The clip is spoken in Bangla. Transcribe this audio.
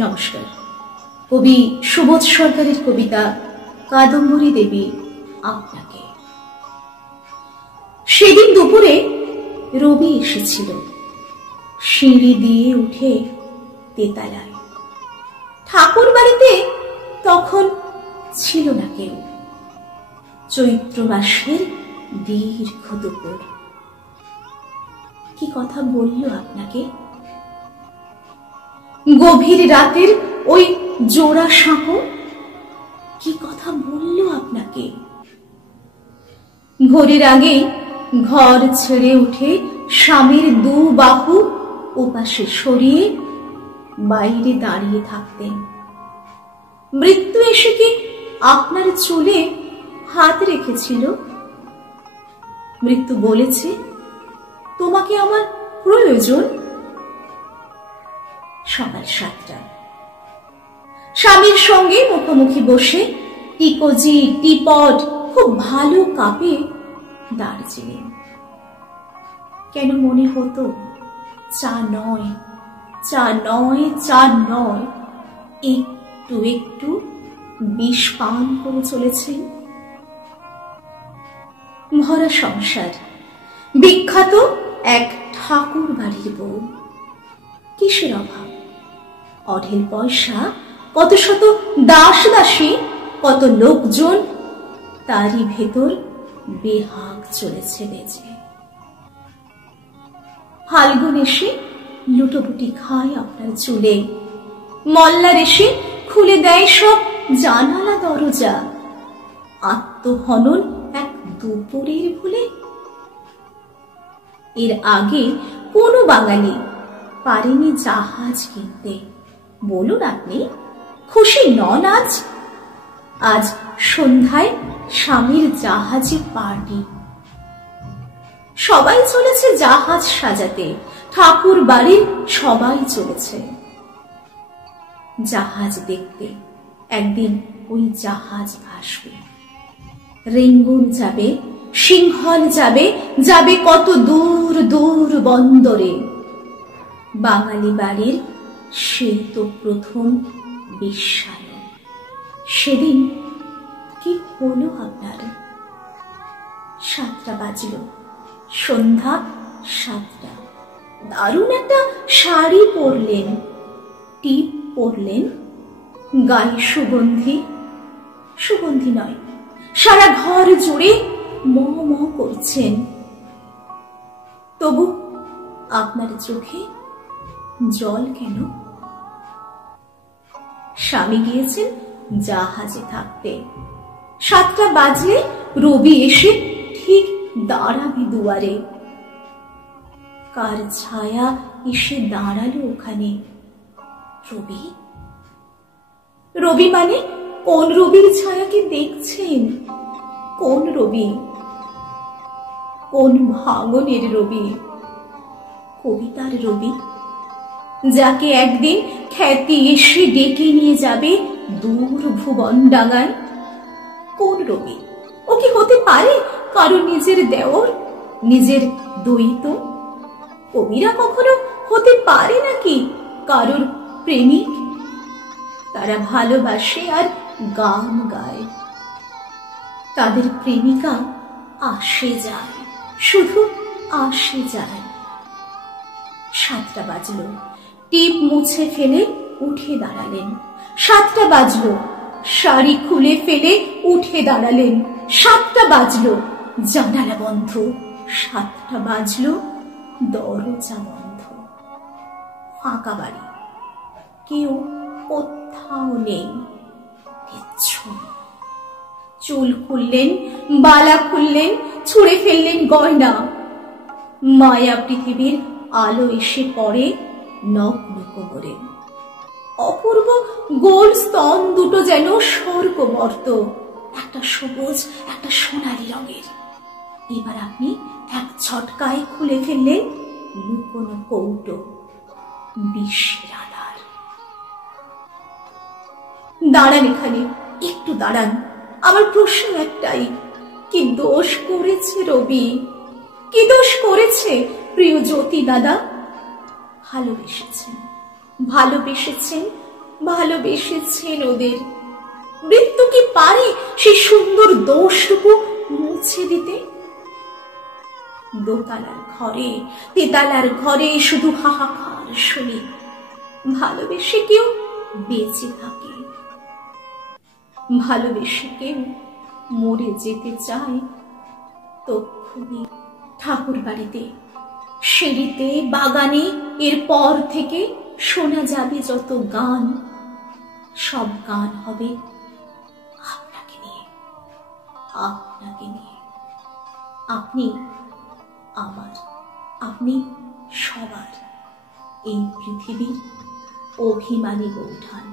নমস্কার। কবি সুবোধ সরকারের কবিতা কাদম্বরী দেবী আপনাকে। সেদিন দুপুরে রবি এসেছিল সিঁড়ি দিয়ে উঠে তেতালায়। ঠাকুর বাড়িতে তখন ছিল না কেউ। চৈত্র মাসের দীর্ঘ দুপুর। কি কথা বলল আপনাকে? গভীর রাতের ওই জোড়া সাঁকো কি কথা বলল আপনাকে? ভোরের আগে ঘর ছেড়ে উঠে স্বামীর দু বাহু ওপাশে সরিয়ে বাইরে দাঁড়িয়ে থাকতেন। মৃত্যু এসে কি আপনার চুলে হাত রেখেছিল? মৃত্যু বলেছে, তোমাকে আমার প্রয়োজন। সকাল 7টা। স্বামীর সঙ্গে মুখোমুখি বসে টিকোজি টিপট খুব ভালো কাপে দার্জিলিং। কেন মনে হতো চা নয়, চা নয়, চা নয়, একটু একটু বিষ পান করে চলেছেন। ভরা সংসার, বিখ্যাত এক ঠাকুর বাড়ির বউ। কিসের অভাব? অঢেল পয়সা, কত শত দাস দাসী, কত লোকজন, তারই ভেতর বেহাগ চলেছে বেজে। ফাল্গুন এসে লুটোপুটি খায় আপনার চুলে। মল্লার এসে খুলে দেয় সব জানালা দরজা। আত্মহনন এক দুপুরের ভুলে। এর আগে কোনো বাঙালি পারেনি জাহাজ কিনতে। বলুন আপনি খুশি নন আজ? আজ সন্ধ্যায় স্বামীর জাহাজে পার্টি। সবাই চলেছে জাহাজ সাজাতে, ঠাকুর বাড়ির সবাই চলেছে জাহাজ দেখতে। একদিন ওই জাহাজ ভাসবে, রেঙ্গুন যাবে, সিংহল যাবে, যাবে কত দূর দূর বন্দরে। বাঙালি বাড়ির সেই তো প্রথম বিশ্বায়ন। সেদিন কি হলো আপনার? 7টা বাজল, সন্ধ্যা 7টা। দারুণ একটা শাড়ি পরলেন, টিপ পরলেন, গায়ে সুগন্ধি। সুগন্ধি নয়, সারা ঘর জুড়ে ম ম করছেন। তবু আপনার চোখে জল কেন? স্বামী গিয়েছেন জাহাজে থাকতে। 7টা বাজলে রবি এসে ঠিক দাঁড়াবে দুয়ারে। কার ছায়া এসে দাঁড়ালো ওখানে? রবি? রবি মানে কোন রবির ছায়াকে দেখছেন? কোন রবি? কোন ভাঙনের রবি? কবিতার রবি, যাকে একদিন খ্যাতি এসে ডেকে নিয়ে যাবে দূর ভুবন ডাঙায়। কোন রবি? ও কি হতে পারে কারো নিজের দেওর, নিজের দ্বৈত? কবিরা কখনো হতে পারে নাকি কারোর প্রেমিক? তারা ভালোবাসে আর গান গায়। তাদের প্রেমিকা আসে যায়, শুধু আসে যায়। 7টা বাজল, টিপ মুছে ফেলে উঠে দাঁড়ালেন। 7টা বাজল, শাড়ি খুলে ফেলে উঠে দাঁড়ালেন। 7টা বাজল, জানালা বন্ধ। 7টা বাজল, দরজা বন্ধ। ফাঁকা বাড়ি, কেউ কোথাও নেই। চুল খুললেন, বালা খুললেন, ছুঁড়ে ফেললেন গয়না। মায়া পৃথিবীর আলো এসে পড়ে নগ্ন কোমরে। অপূর্ব গোল স্তন দুটো যেন স্বর্গমর্ত, একটা সবুজ, একটা সোনালী রঙের। এবার আপনি এক ঝটকায় খুলে ফেললেন লুকোনো কৌটো, বিশ্বের আধার। দাঁড়ান এখানে, একটু দাঁড়ান। আমার প্রশ্ন একটাই, কি দোষ করেছে রবি? কি দোষ করেছে প্রিয় জ্যোতি দাদা? ভালোবেসেছেন, ভালোবেসেছেন ভালোবেসেছেন ওদের। মৃত্যু কি পারে সেই সুন্দর দোষটুকু মুছে দিতে? দোতলার ঘরে তেতালার ঘরে শুধু হাহাকার শুনি। ভালোবেসে কেউ বেঁচে থাকে, ভালোবেসে কেউ মরে যেতে চায় তক্ষুনি। ঠাকুর বাড়িতে, সিঁড়িতে, বাগানে এরপর থেকে শোনা যাবে যত গান, সব গান হবে আপনাকে নিয়ে, আপনাকে নিয়ে। আপনি আমার, আপনি সবার, এই পৃথিবীর অভিমানী বৌঠান।